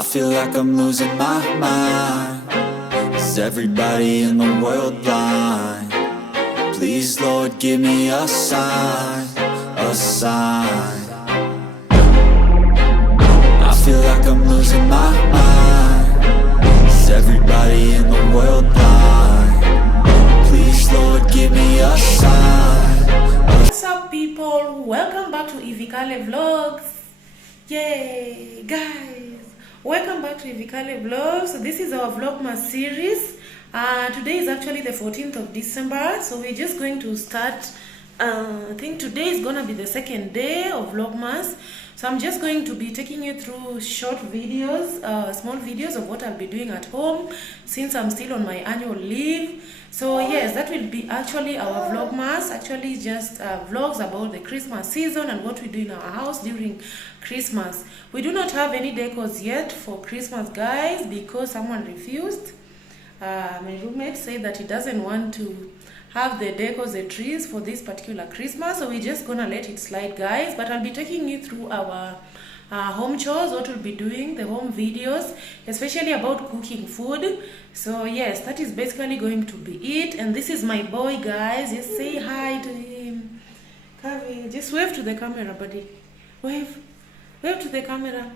I feel like I'm losing my mind. Is everybody in the world blind? Please, Lord, give me a sign, a sign. I feel like I'm losing my mind. Is everybody in the world blind? Please, Lord, give me a sign. What's up, people? Welcome back to Ivikale Vlogs. Yay, guys! Welcome back to Ivikale Vlogs. So this is our Vlogmas series. Today is actually the 14th of December, so we're just going to start. I think today is gonna be the second day of Vlogmas. So I'm just going to be taking you through short videos, small videos of what I'll be doing at home since I'm still on my annual leave. So yes, that will be actually our Vlogmas, actually just vlogs about the Christmas season and what we do in our house during Christmas. We do not have any decors yet for Christmas, guys, because someone refused. My roommate said that he doesn't want to have the decors, the trees for this particular Christmas, so we're just gonna let it slide, guys. But I'll be taking you through our home chores, what we'll be doing, the home videos, especially about cooking food. So yes, that is basically going to be it. And this is my boy, guys. Just say hi to him. Kavi, just wave to the camera, buddy. Wave to the camera.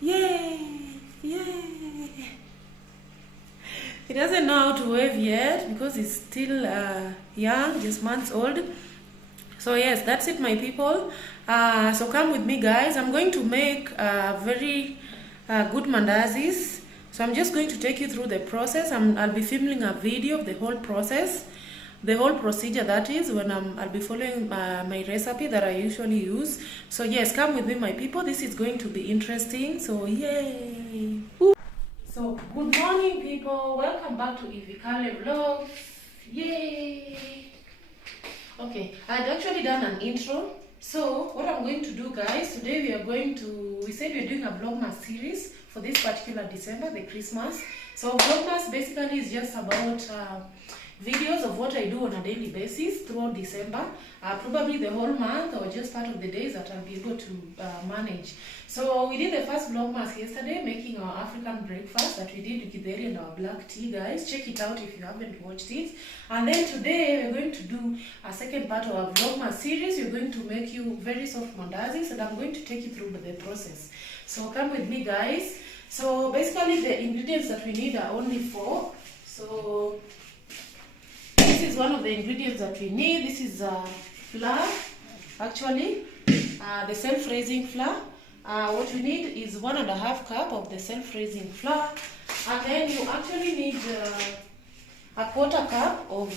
Yay, yay. He doesn't know how to wave yet because he's still young, just months old. So yes, that's it, my people. So come with me, guys. I'm going to make very good mandazis. So I'm just going to take you through the process. I'll be filming a video of the whole process, the whole procedure, that is, when I'll be following my recipe that I usually use. So yes, come with me, my people. This is going to be interesting. So yay! Woo. So good morning, people. Welcome back to Ivikale Vlogs. Yay! Okay, I'd actually done an intro. So what I'm going to do, guys, today we said we're doing a Vlogmas series for this particular December, the Christmas. So Vlogmas basically is just about videos of what I do on a daily basis throughout December, probably the whole month or just part of the days that I'll be able to manage. So we did the first Vlogmas yesterday, making our African breakfast that we did with Githeri and our black tea, guys. Check it out if you haven't watched it. And then today we're going to do a second part of our Vlogmas series. We're going to make you very soft mandazis, and I'm going to take you through the process. So come with me, guys. So basically the ingredients that we need are only 4. So this is one of the ingredients that we need. This is flour, actually, the self-raising flour. What we need is 1.5 cup of the self-raising flour, and then you actually need a 1/4 cup of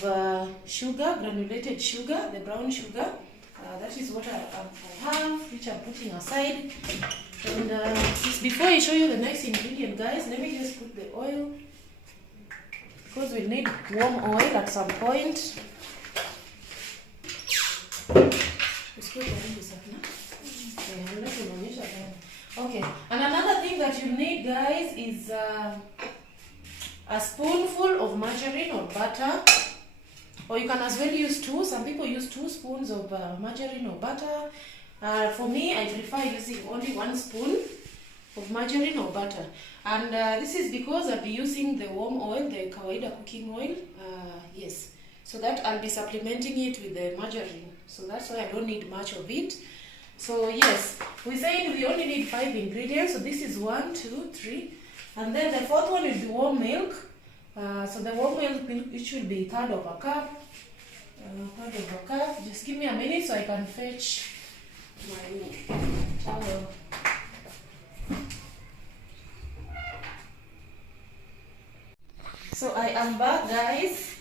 sugar, granulated sugar, the brown sugar. That is what I have, which I'm putting aside. And before I show you the next ingredient, guys, let me just put the oil, because we need warm oil at some point. Okay, and another thing that you need, guys, is a spoonful of margarine or butter, or you can as well use 2. Some people use 2 spoons of margarine or butter. For me, I prefer using only 1 spoon of margarine or butter. And this is because I'll be using the warm oil, the kawaida cooking oil. Yes, so that I'll be supplementing it with the margarine. So that's why I don't need much of it. So yes, we said we only need 5 ingredients. So this is 1, 2, 3, and then the 4th one is the warm milk. So the warm milk, it should be 1/3 of a cup. 1/3 of a cup. Just give me a minute so I can fetch my towel. So I am back, guys.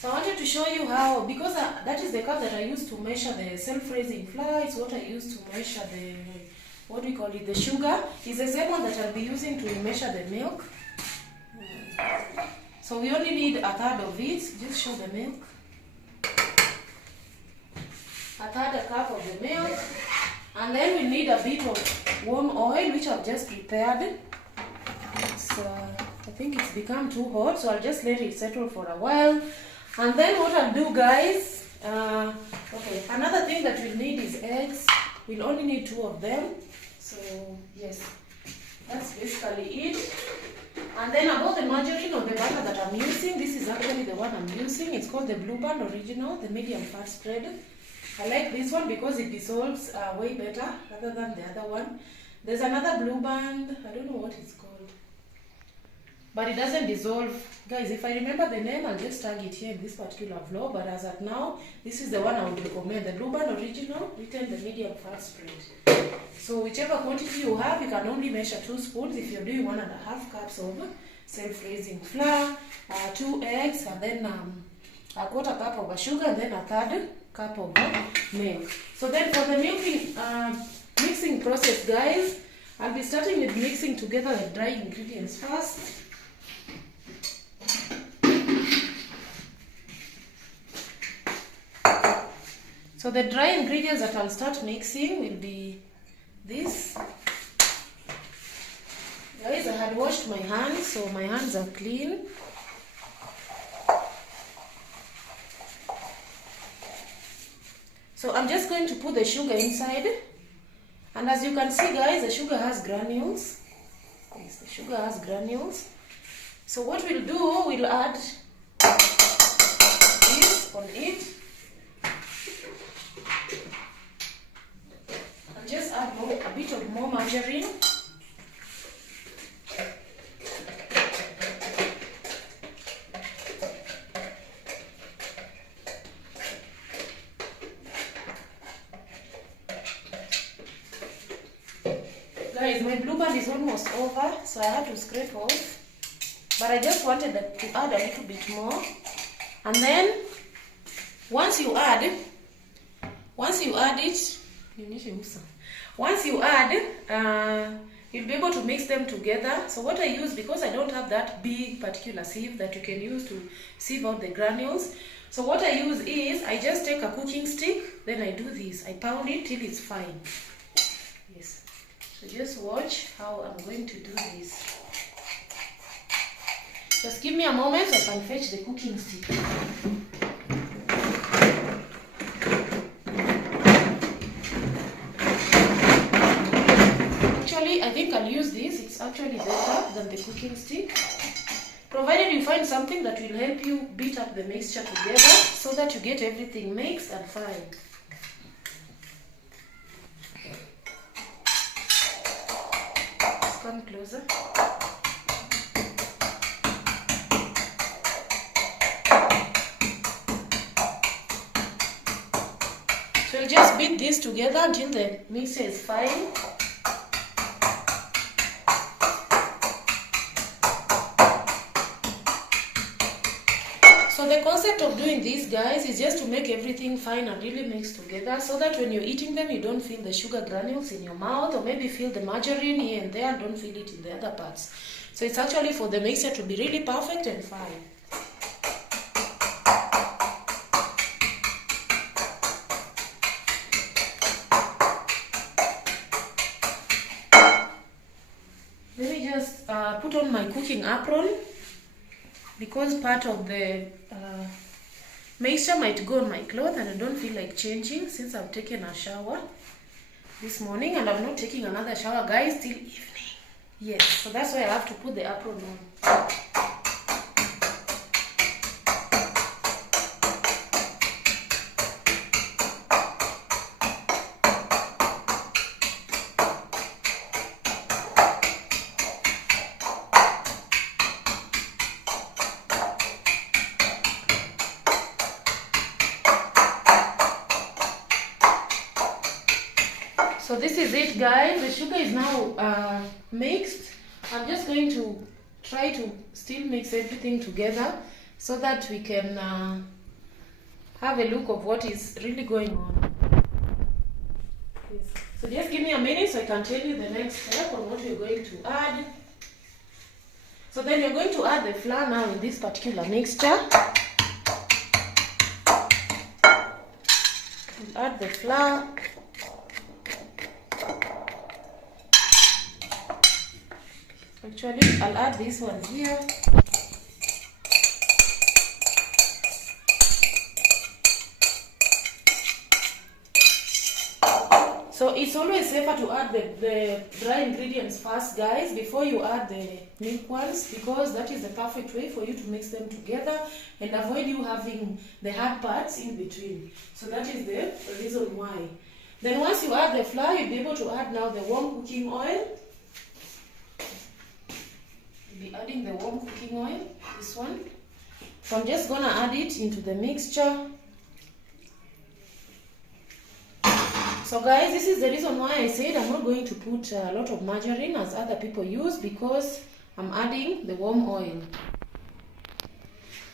So I wanted to show you how, because that is the cup that I use to measure the self-raising flour. It's what I use to measure the, what do we call it, the sugar. It's the same one that I'll be using to measure the milk. So we only need 1/3 of it. Just show the milk. 1/3 cup of the milk. And then we need a bit of warm oil, which I've just prepared. I think it's become too hot, so I'll just let it settle for a while. And then what I'll do, guys, okay, another thing that we'll need is eggs. We'll only need 2 of them. So yes, that's basically basically it. And then about the margarine or the butter that I'm using, this is actually the one I'm using. It's called the Blue Band Original, the medium fat spread. I like this one because it dissolves way better rather than the other one. There's another Blue Band, I don't know what it's called, but it doesn't dissolve. Guys, if I remember the name, I'll just tag it here in this particular vlog. But as at now, this is the one I would recommend, the Blue Band Original, written the medium fat spread. So whichever quantity you have, you can only measure 2 spoons if you're doing 1.5 cups of self-raising flour, 2 eggs, and then a quarter cup of sugar, and then a third cup of milk. So then for the mixing process, guys, I'll be starting with mixing together the dry ingredients first. So the dry ingredients that I'll start mixing will be this. Guys, I had washed my hands, so my hands are clean. So I'm just going to put the sugar inside. And as you can see, guys, the sugar has granules. Yes, the sugar has granules. So what we'll do, we'll add this on it. And just add a bit of more margarine. Guys, my Blue Band is almost over, so I had to scrape off. But I just wanted to add a little bit more. And then, once you add it, you'll be able to mix them together. So what I use, because I don't have that big particular sieve that you can use to sieve out the granules. So what I use is, I just take a cooking stick, then I do this. I pound it till it's fine. Yes. So just watch how I'm going to do this. Just give me a moment so I can fetch the cooking stick. Actually, I think I'll use this. It's actually better than the cooking stick. Provided you find something that will help you beat up the mixture together so that you get everything mixed and fine. Come closer. So you'll just beat this together until the mixture is fine. So the concept of doing this, guys, is just to make everything fine and really mix together so that when you're eating them, you don't feel the sugar granules in your mouth, or maybe feel the margarine here and there, don't feel it in the other parts. So it's actually for the mixture to be really perfect and fine. Let me just put on my cooking apron, because part of the mixture might go on my clothes and I don't feel like changing since I've taken a shower this morning and I'm not taking another shower, guys, till evening. Yes, so that's why I have to put the apron on. So this is it, guys. The sugar is now mixed. I'm just going to try to still mix everything together so that we can have a look of what is really going on. Yes. So just give me a minute so I can tell you the next step on what we're going to add. So then you're going to add the flour now in this particular mixture. We'll add the flour. Actually, I'll add this one here. So So it's always safer to add the dry ingredients first, guys, before you add the milk ones, because that is the perfect way for you to mix them together and avoid you having the hard parts in between. So that is the reason why. Then once you add the flour, you'll be able to add now the warm cooking oil. You'll be adding the warm cooking oil, this one. So I'm just gonna add it into the mixture. So guys, this is the reason why I said I'm not going to put a lot of margarine as other people use, because I'm adding the warm oil.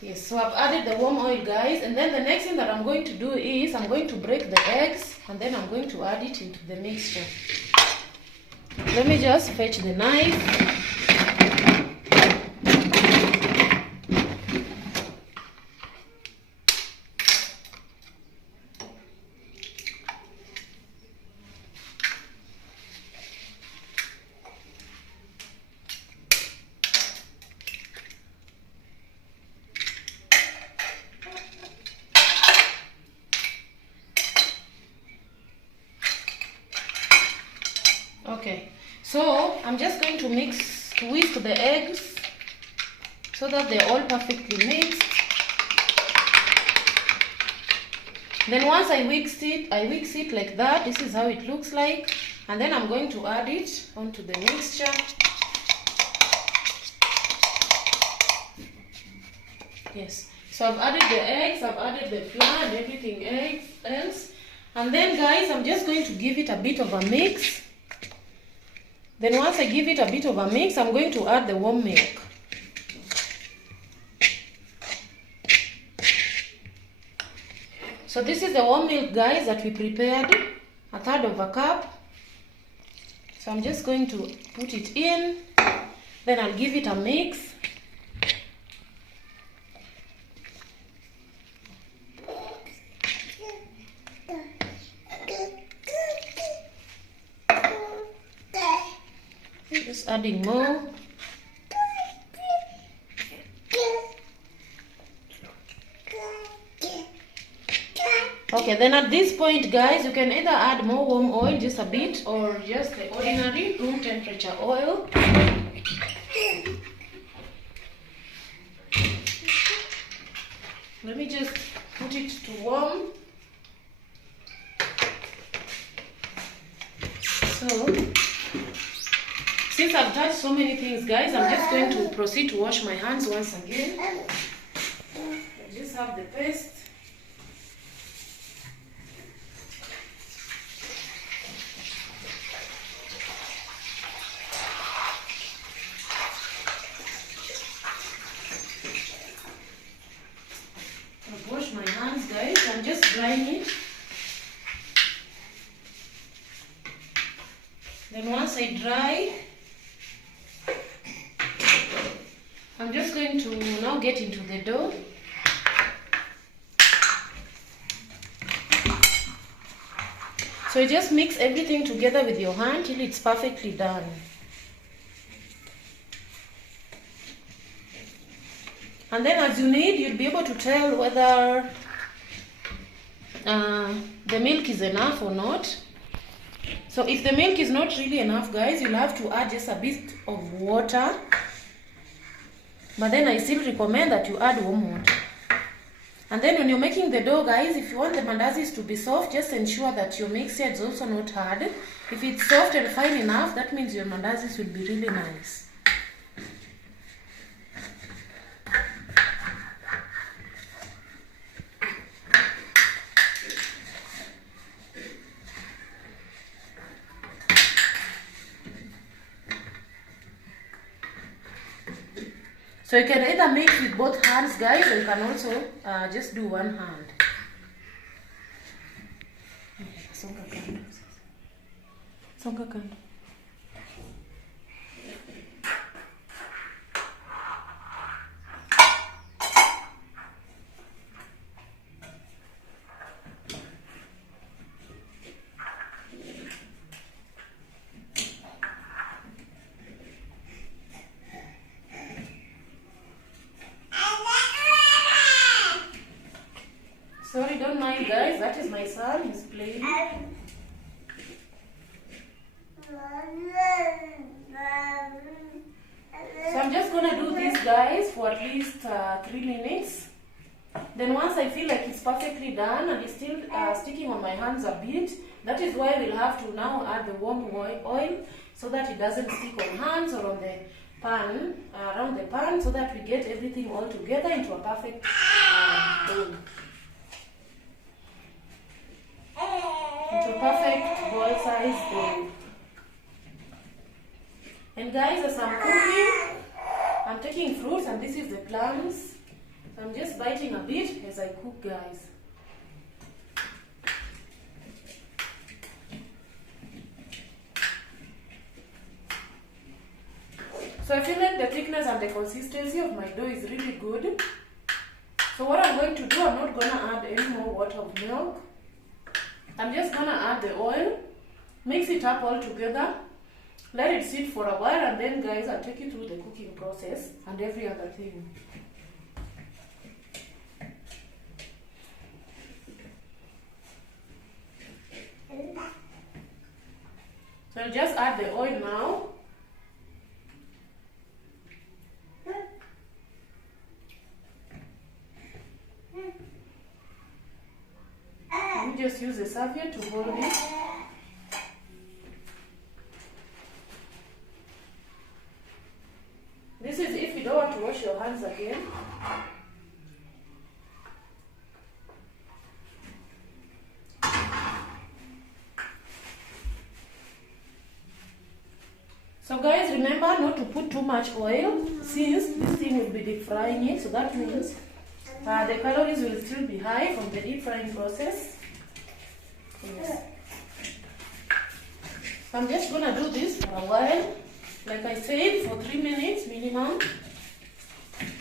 Yes, so I've added the warm oil, guys, and then the next thing that I'm going to do is I'm going to break the eggs and then I'm going to add it into the mixture. Let me just fetch the knife. Okay, so I'm just going to whisk the eggs so that they're all perfectly mixed. Then once I whisk it like that. This is how it looks like, and then I'm going to add it onto the mixture. Yes, so I've added the eggs, I've added the flour and everything else, and then guys, I'm just going to give it a bit of a mix. Then once I give it a bit of a mix, I'm going to add the warm milk. So this is the warm milk, guys, that we prepared, 1/3 of a cup. So I'm just going to put it in, then I'll give it a mix. Just adding more. Okay, then at this point, guys, you can either add more warm oil, just a bit, or just the ordinary room temperature oil. Let me just put it to warm. So since I've touched so many things, guys, I'm just going to proceed to wash my hands once again. I just have the paste. I've washed my hands, guys. I'm just drying it. Then once I dry, I'm just going to now get into the dough. So you just mix everything together with your hand till it's perfectly done. And then as you need, you'll be able to tell whether the milk is enough or not. So if the milk is not really enough, guys, you'll have to add just a bit of water. But then I still recommend that you add warm water. And then when you're making the dough, guys, if you want the mandazis to be soft, just ensure that your mixture is also not hard. If it's soft and fine enough, that means your mandazis will be really nice. So you can either mix with both hands, guys, or you can also just do one hand. Songa kando. Songa kando. Sorry, don't mind, guys. That is my son. He's playing. for at least 3 minutes. Then once I feel like it's perfectly done and it's still sticking on my hands a bit, that is why we'll have to now add the warm oil so that it doesn't stick on hands or on the pan, around the pan, so that we get everything all together into a perfect dough. Into a perfect ball size dough. And guys, as I'm cooking, I'm taking fruits, and this is the plums. I'm just biting a bit as I cook, guys. So I feel like the thickness and the consistency of my dough is really good. So what I'm going to do, I'm not going to add any more water of milk. I'm just going to add the oil, mix it up all together, let it sit for a while, and then guys, I'll take you through the cooking process and every other thing. So I'll just add the oil now. You just use a serviette to hold it. This is if you don't want to wash your hands again. So guys, remember not to put too much oil, since this thing will be deep frying it, so that means the calories will still be high from the deep frying process. Yes. So I'm just gonna do this for a while, like I said, for 3 minutes minimum,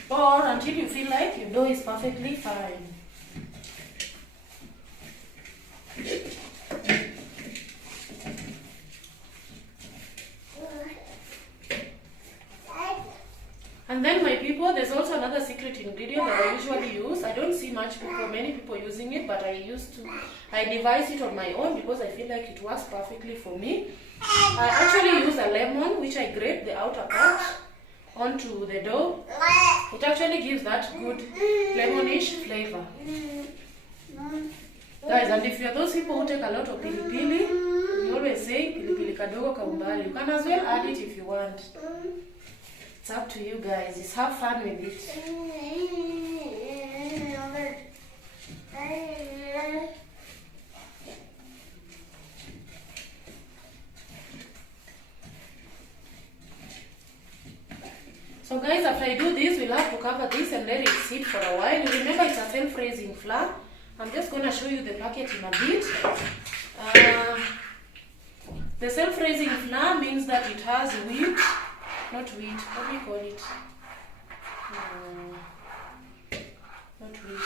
or until you feel like your dough is perfectly fine. And then my people, there's also another secret ingredient that I usually use. I don't see many people using it, but I devised it on my own because I feel like it works perfectly for me. I actually use a lemon, which I grate the outer part onto the dough. It actually gives that good lemonish flavor. Guys, and if you're those people who take a lot of pilipili, we always say pilipili kadogo kaumbali. You can as well add it if you want. It's up to you guys. Just have fun with it. So guys, after I do this, we'll have to cover this and let it sit for a while. Remember, it's a self-raising flour. I'm just going to show you the packet in a bit. The self-raising flour means that it has wheat. Not wheat, what do you call it? Not wheat.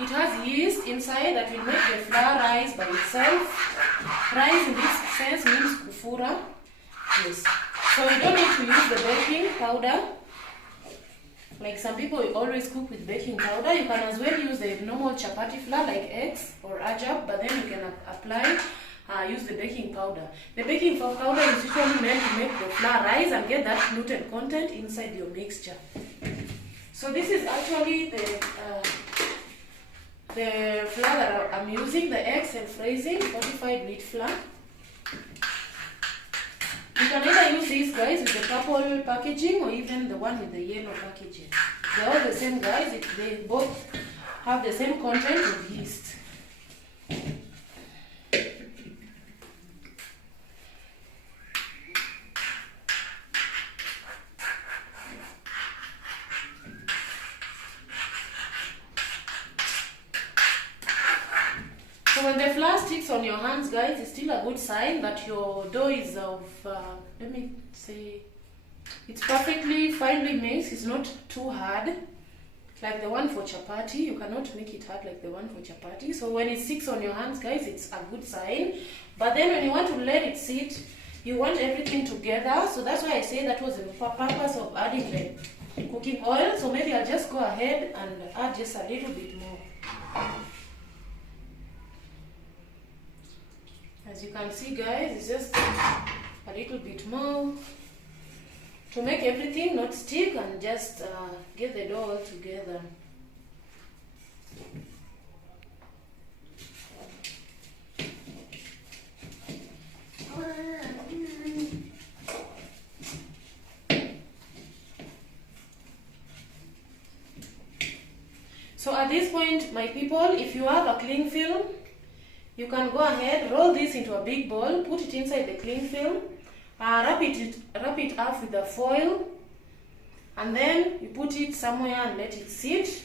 It has yeast inside that will make the flour rise by itself. Rise in this sense means kufura. Yes. So you don't need to use the baking powder. Like some people always cook with baking powder. You can as well use the normal chapati flour like eggs or ajab, but then you can apply use the baking powder. The baking powder is usually meant to make the flour rise and get that gluten content inside your mixture. So this is actually the flour that I'm using, the egg self-raising fortified wheat flour. You can either use these guys with the purple packaging or even the one with the yellow packaging. They're all the same guys, they both have the same content of yeast. So when the flour sticks on your hands, guys, it's still a good sign that your dough is of, let me say, it's perfectly finely mixed. It's not too hard, like the one for chapati. You cannot make it hard like the one for chapati. So when it sticks on your hands, guys, it's a good sign. But then when you want to let it sit, you want everything together. So that's why I say that was the purpose of adding the cooking oil. So maybe I'll just go ahead and add just a little bit more. As you can see, guys, it's just a little bit more. to make everything not stick and just get the dough all together. So at this point, my people, if you have a cling film, you can go ahead, roll this into a big bowl, put it inside the cling film, wrap it up with the foil, and then you put it somewhere and let it sit.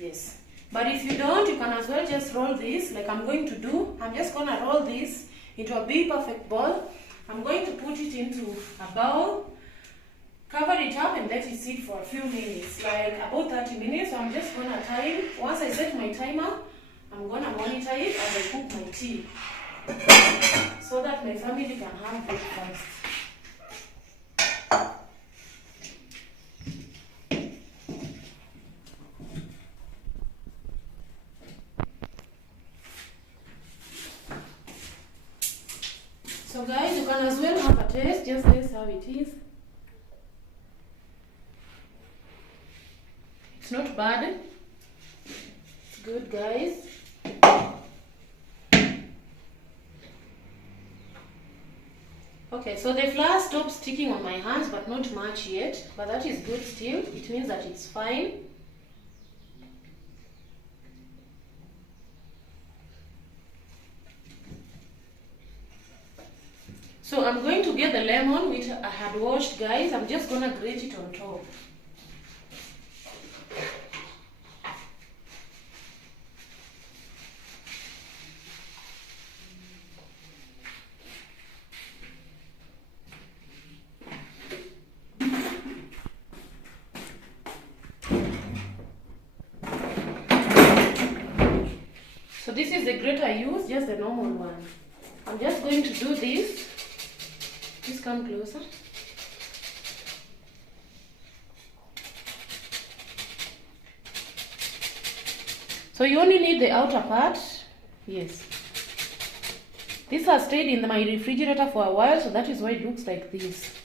Yes. But if you don't, you can as well just roll this like I'm going to do. I'm just going to roll this into a big perfect ball. I'm going to put it into a bowl, cover it up and let it sit for a few minutes, like about 30 minutes. So I'm just going to time. Once I set my timer, I'm going to monitor it as I cook my tea so that my family can have breakfast. So guys, you can as well have a taste, just taste how it is. It's not bad. It's good, guys. Okay, so the flour stopped sticking on my hands, but not much yet. But that is good still. It means that it's fine. So I'm going to get the lemon, which I had washed, guys. I'm just going to grate it on top. So this is the grater I use, just the normal one. I'm just going to do this. Please come closer. So you only need the outer part. Yes. This has stayed in my refrigerator for a while, so that is why it looks like this.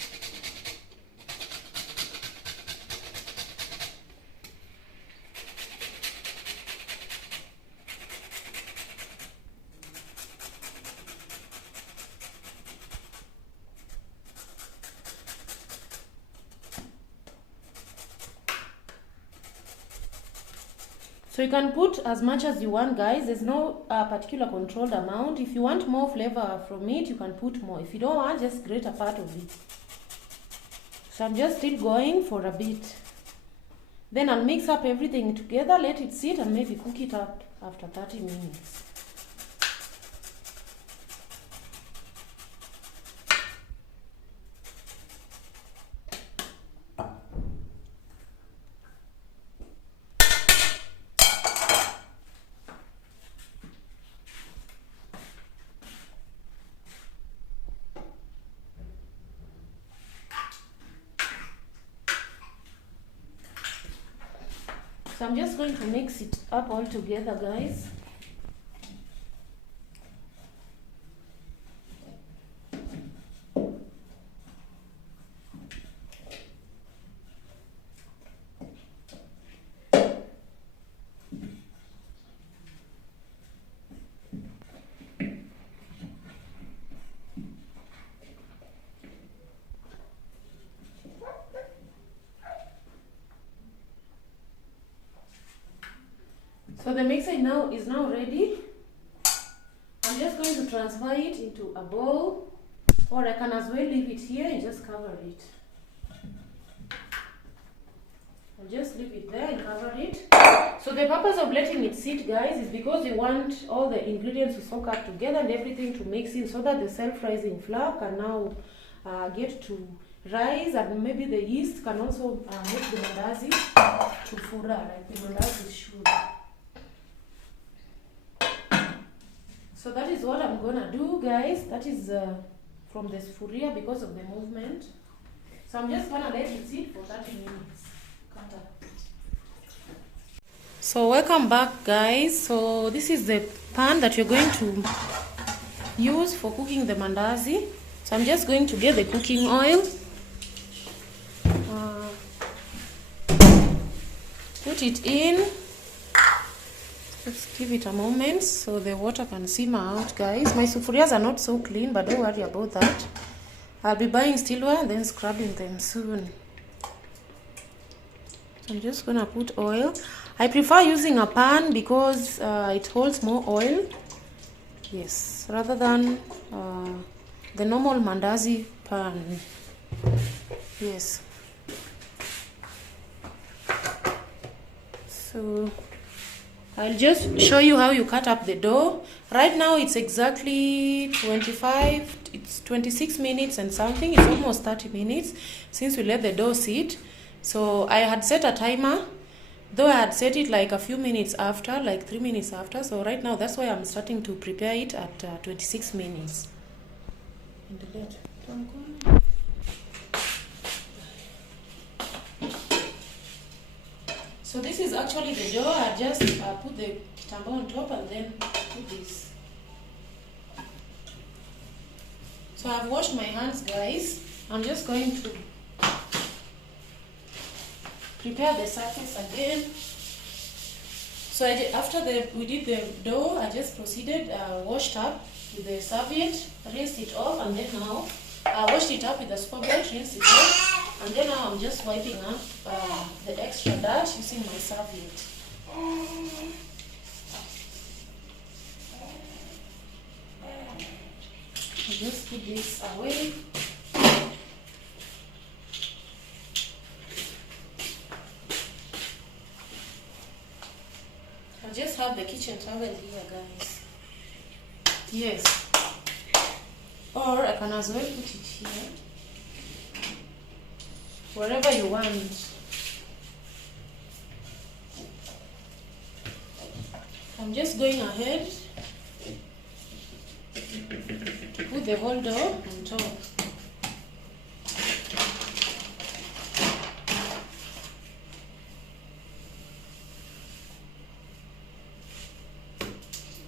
So you can put as much as you want, guys. There's no particular controlled amount. If you want more flavor from it, you can put more. If you don't want, just grate a part of it. So I'm just still going for a bit. Then I'll mix up everything together, let it sit, and maybe cook it up after 30 minutes. So I'm just going to mix it up all together, guys. So the mixer now is ready. I'm just going to transfer it into a bowl, or I can as well leave it here and just cover it. I'll just leave it there and cover it. So the purpose of letting it sit, guys, is because you want all the ingredients to soak up together and everything to mix in, so that the self-rising flour can now get to rise, and maybe the yeast can also make the mandazi to fura like the mandazi should. So that is what I'm gonna do, guys. That is from the sufuria because of the movement. So I'm just gonna let it sit for 30 minutes. So welcome back, guys. So this is the pan that you're going to use for cooking the mandazi. So I'm just going to get the cooking oil. put it in. Let's give it a moment so the water can simmer out, guys. My sufurias are not so clean, but don't worry about that. I'll be buying stillware and then scrubbing them soon. So I'm just gonna put oil. I prefer using a pan because it holds more oil. Yes, rather than the normal mandazi pan. Yes. So I'll just show you how you cut up the dough. Right now it's exactly 26 minutes and something. It's almost 30 minutes since we let the dough sit. So I had set a timer, though I had set it like a few minutes after, like 3 minutes after. So right now that's why I'm starting to prepare it at 26 minutes. So this is actually the dough. I just put the tambo on top and then put this. So I've washed my hands, guys. I'm just going to prepare the surface again. So after we did the dough, I just proceeded, washed up with the serviette, rinsed it off, and then now I washed it up with the spot brush, rinsed it off, and then now I'm just wiping up the extra dirt using my serviette. I'll just put this away. I just have the kitchen towel here, guys. Yes. Or I can as well put it here. Wherever you want. I'm just going ahead to put the whole dough on top.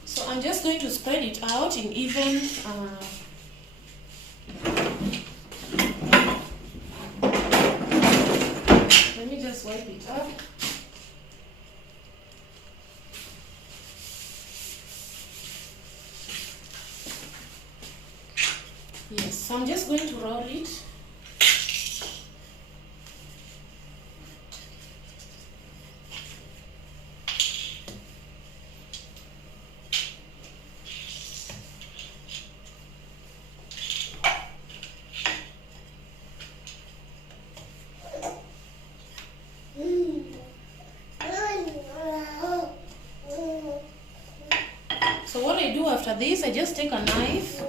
So I'm just going to spread it out in even let me just wipe it up. Yes, so I'm just going to roll it. So what I do after this, I just take a knife.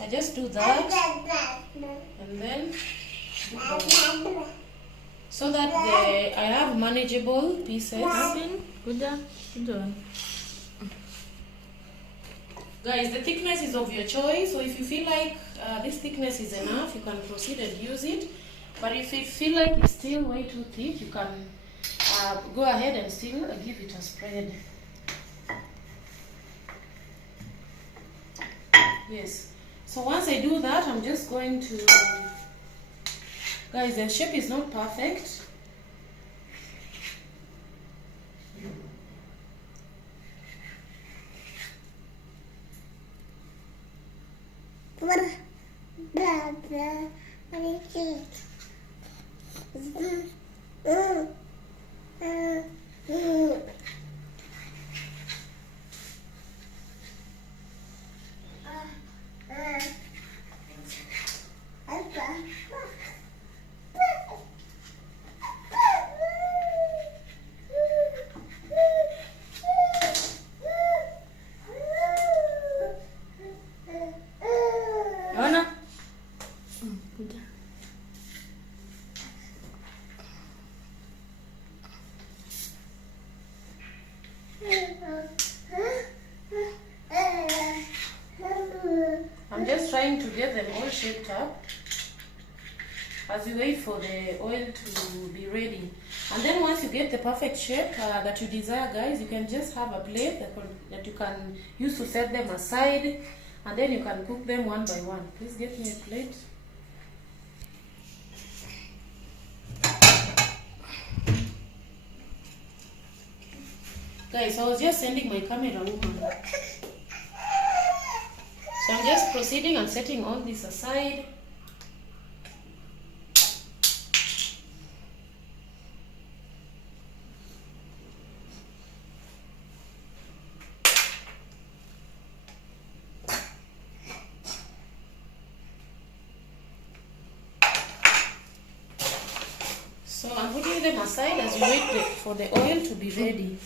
I just do that, and then so that I have manageable pieces. Good job. Guys, the thickness is of your choice, so if you feel like this thickness is enough, you can proceed and use it. But if you feel like it's still way too thick, you can go ahead and still give it a spread. Yes. So once I do that, I'm just going to, guys, the shape is not perfect. I'm just trying to get them all shaped up as we wait for the oil to be ready. And then once you get the perfect shape that you desire, guys, you can just have a plate that you can use to set them aside. and then you can cook them one by one. Please get me a plate. Guys, I was just sending my camera woman. So I'm just proceeding and setting all this aside. So I'm putting them aside as we wait for the oil to be ready.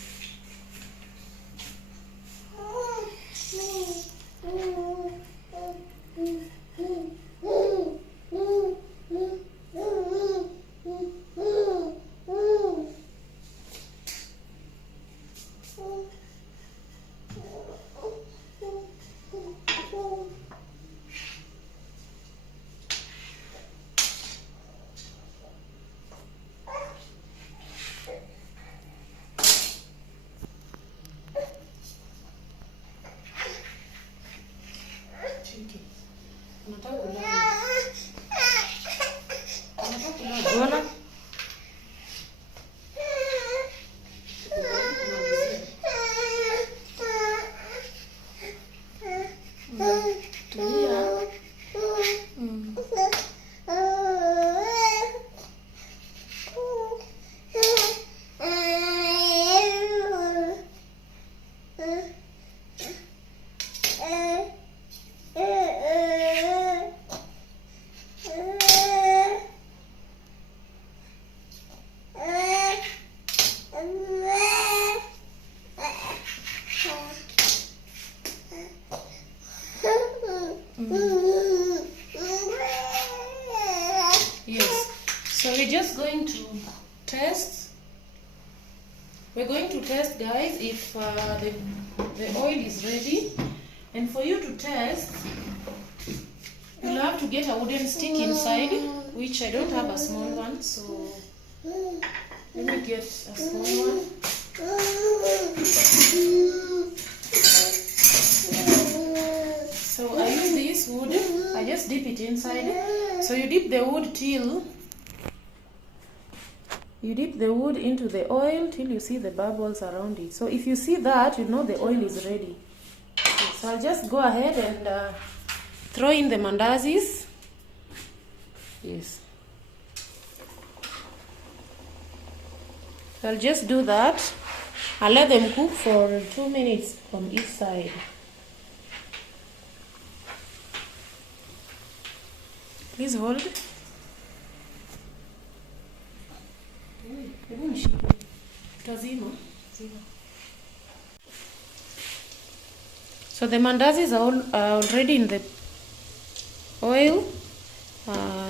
Yes, so we're just going to test. We're going to test, guys, if the oil is ready. And for you to test, you'll have to get a wooden stick inside, which I don't have a small one, so let me get a small one. So I use this wood, I just dip it inside. So you dip the wood into the oil till you see the bubbles around it. So if you see that, you know the oil is ready. So I'll just go ahead and throw in the mandazis. Yes. So I'll just do that. I'll let them cook for 2 minutes from each side. Please hold. So the mandazis are already in the oil.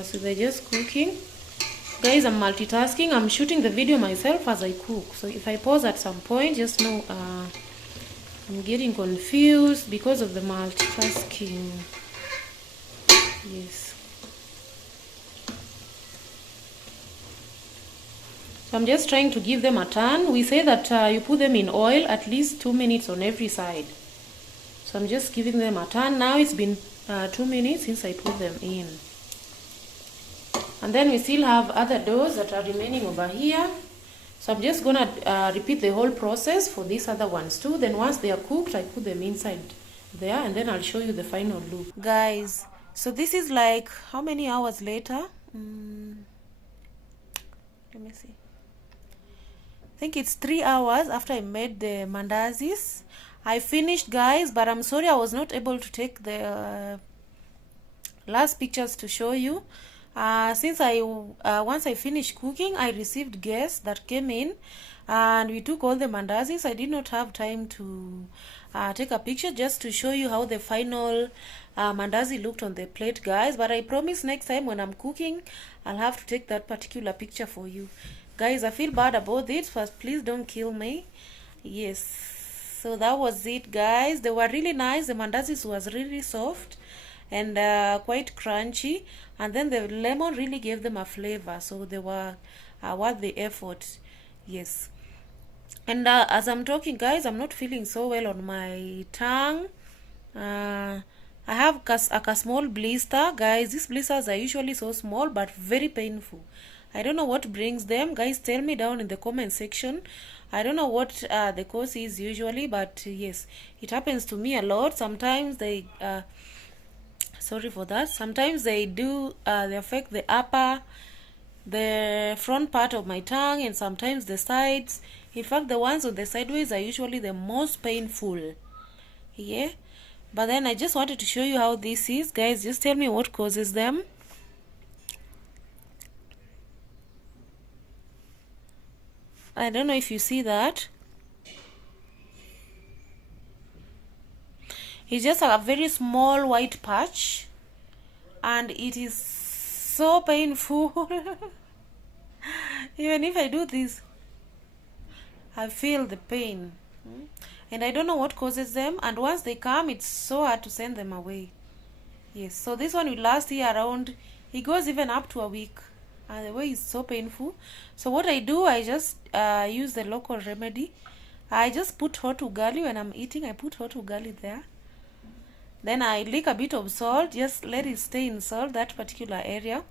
So they're just cooking. Guys, I'm multitasking. I'm shooting the video myself as I cook. So if I pause at some point, just know I'm getting confused because of the multitasking. Yes. So I'm just trying to give them a turn. We say that you put them in oil at least 2 minutes on every side. So I'm just giving them a turn. Now it's been 2 minutes since I put them in. And then we still have other doughs that are remaining over here. So I'm just gonna repeat the whole process for these other ones too. Then once they are cooked, I put them inside there and then I'll show you the final look. Guys, so this is like how many hours later? Let me see. I think it's 3 hours after I made the mandazis. I finished, guys, but I'm sorry I was not able to take the last pictures to show you. Since once I finished cooking, I received guests that came in and we took all the mandazis. I did not have time to take a picture just to show you how the final mandazi looked on the plate, guys, but I promise next time when I'm cooking I'll have to take that particular picture for you. Guys, I feel bad about it, but please don't kill me. Yes, so that was it, guys. They were really nice. The mandazis was really soft and quite crunchy, and then the lemon really gave them a flavor, so they were worth the effort. Yes. And as I'm talking, guys, I'm not feeling so well on my tongue. I have a small blister, guys. These blisters are usually so small but very painful. I don't know what brings them, guys. Tell me down in the comment section. I don't know what the cause is usually, but yes, it happens to me a lot. Sometimes they sorry for that. Sometimes they do they affect the front part of my tongue, and sometimes the sides. In fact, the ones on the sideways are usually the most painful. Yeah, but then I just wanted to show you how this is, guys. Just tell me what causes them. I don't know if you see that. It's just a very small white patch, and it is so painful. Even if I do this, I feel the pain. And I don't know what causes them, and once they come, it's so hard to send them away. Yes, so this one will last here around, it goes even up to a week, and the way is so painful. So what I do, I just use the local remedy. I just put hot ugali when I'm eating. I put hot ugali there, then I lick a bit of salt, just let it stay in salt, that particular area,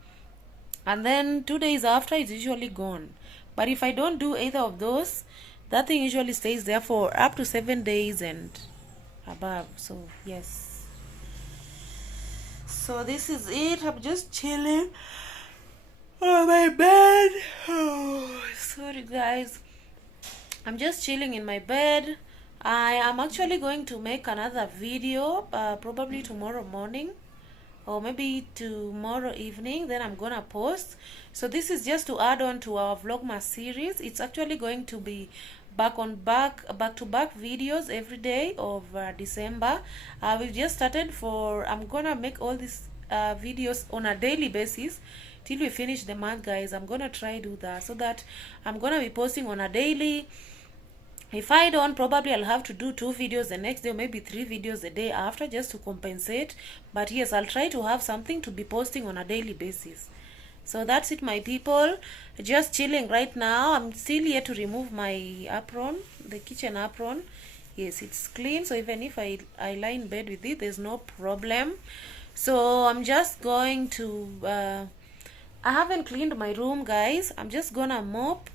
and then 2 days after it's usually gone. But if I don't do either of those, that thing usually stays there for up to 7 days and above. So yes, so this is it. I'm just chilling on my bed. Oh, sorry guys, I'm just chilling in my bed. I am actually going to make another video probably tomorrow morning or maybe tomorrow evening, then I'm gonna post. So this is just to add on to our Vlogmas series. It's actually going to be back to back videos every day of December. We've just started I'm gonna make all these videos on a daily basis till we finish the month, guys. I'm gonna try do that, so that I'm gonna be posting on a daily. If I don't, probably I'll have to do 2 videos the next day, or maybe 3 videos the day after, just to compensate. But yes, I'll try to have something to be posting on a daily basis. So that's it, my people. Just chilling right now. I'm still here to remove my apron, the kitchen apron. Yes, it's clean, so even if I lie in bed with it, there's no problem. So I'm just going to I haven't cleaned my room, guys. I'm just gonna mop.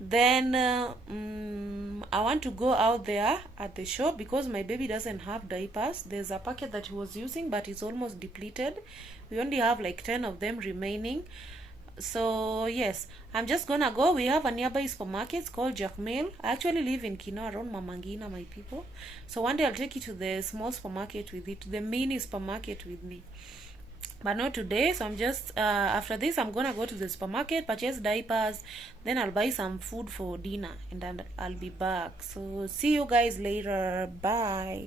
Then I want to go out there at the shop because my baby doesn't have diapers. There's a packet that he was using, but it's almost depleted. We only have like 10 of them remaining. So yes, I'm just gonna go. We have a nearby supermarket called Jackmail. I actually live in Kino, around Mamangina, my people. So one day I'll take you to the small supermarket with it, the mini supermarket with me. But not today. So I'm just after this I'm gonna go to the supermarket, purchase diapers, then I'll buy some food for dinner, and then I'll be back. So see you guys later. Bye.